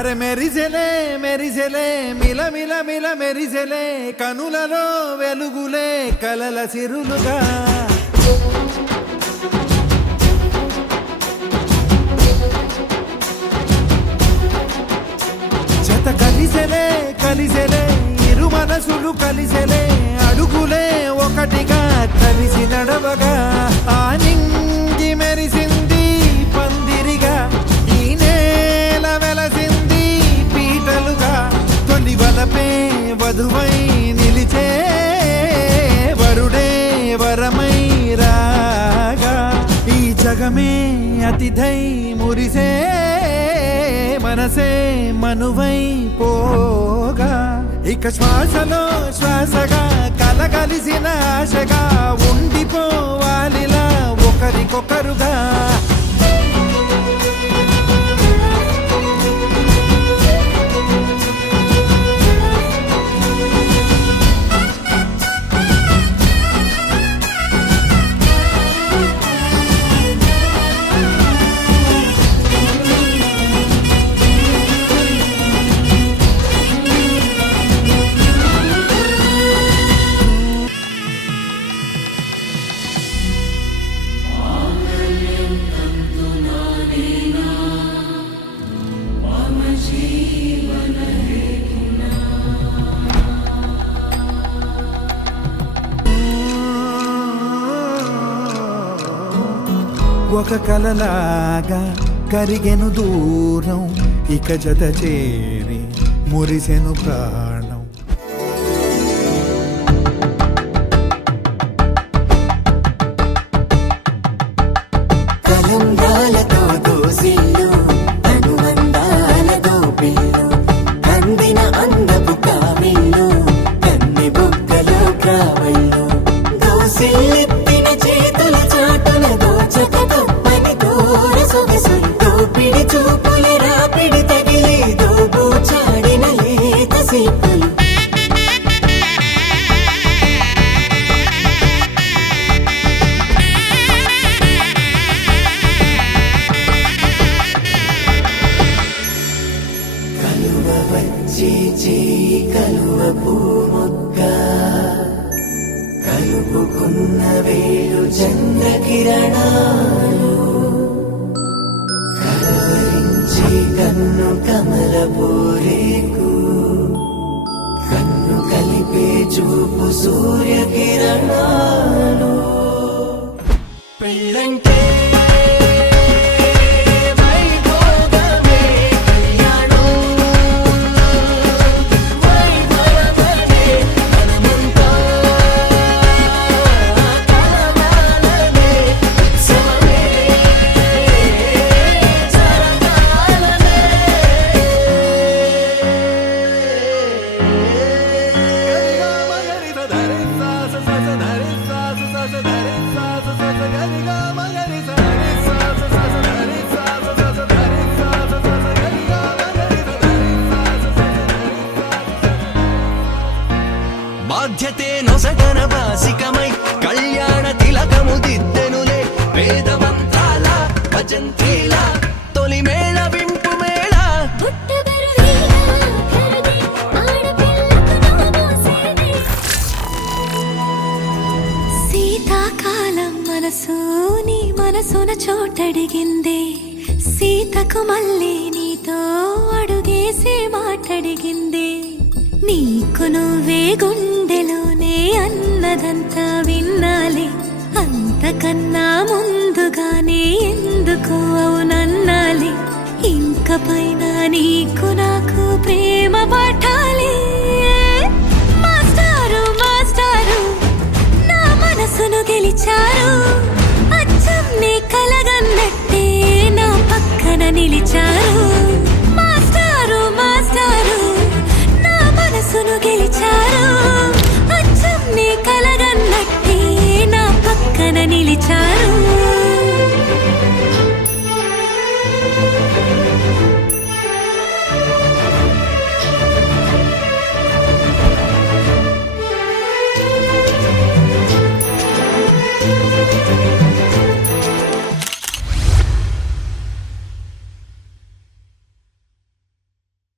అరే మెరిసెలే మెరిసెలే మిల మిల మిల మెరిసెలే కనులలో వెలుగులే కలల సిరులుగా జత కలిసెలే కలిసెలే ఇరు మనసులు కలిసెలే అడుగులే ఒకటిగా కలిసి నడవగా ఆ నింగి మెరిసింది పందిరిగా ఈ నేల వెలసింది పీటలుగా తొలి వలపే వధువై నిలిచే వరుడే వరమై రాగా ఈ జగమే అతిథై మురిసే మనసే మనువై పోగా ఇక శ్వాసలో శ్వాసగా కలగలిసిన ఆశగా ఉండిపోవాలిలా ఒకరికొకరుగా ఒక కలలాగా కరిగెను దూరం ఇక జత చేరి మురిసెను ప్రాణం కలంగాలతో దోసిల్లు అనుబంధాలతో పిల్లు అందిన అందపు కావిల్లు కన్ని బుగ్గలు కావళ్ళు దోసిల్లెత్తిన చేతుల చాటున దోచక తప్పని దూర సొగసులు దోపిడి చూపుల రాపిడి తగిలి దోబు చాడిన లేత సీపులు కలువ వచ్చి చేయి కలువ పూముక్క కలుపుకున్న వేలు చంద్రకిరణాలు కలవరించి కన్ను కమల పూరేకు కన్ను కలిపే చూపు సూర్యకిరణాలు పెళ్ళంటే వైభోగమే కళ్యాణం వైభవమే మనమంతా కలవాలనే ఉత్సవమే జరగాలనే బాధ్యతే నొసగన బాసికమై కళ్యాణ తిలకము దిద్దెనులే వేదవంతాల భజంత్రీల తొలి మేళ వింపు మేళ శీతాకాలం మనసు నీ మనసున చోటడిగిందే సీతకు మళ్ళీ నీతో అడుగేసే మాటడిగిందే నీకు నువ్వే గుండెలోనే అన్నదంతా విన్నాలే అంతకన్నా ముందుగానే ఎందుకు అవునన్నాలే ఇంక పైన నీకు నాకు ప్రేమ పట్టాలి